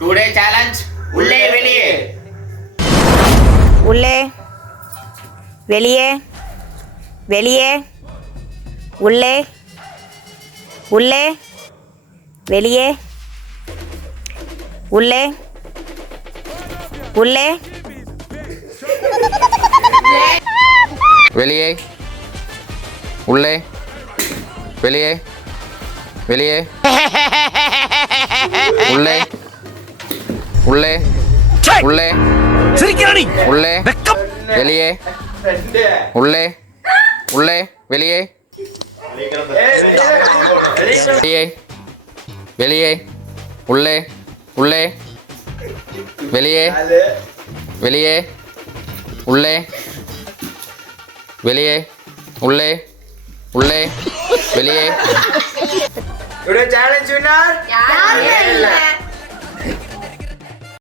Today challenge உள்ளே வெளியே. உள்ளே வெளியே வெளியே உள்ளே உள்ளே வெளியே உள்ளே உள்ளே வெளியே உள்ளே வெளியே வெளியே உள்ளே உள்ளே உள்ளே சிரிக்கிறானி உள்ளே வெளியே உள்ளே உள்ளே வெளியே வெளியே வெளியே உள்ளே உள்ளே வெளியே வெளியே உள்ளே வெளியே உள்ளே உள்ளே வெளியே. டுடே சேலஞ்ச் வின்னர் யாருமே இல்ல.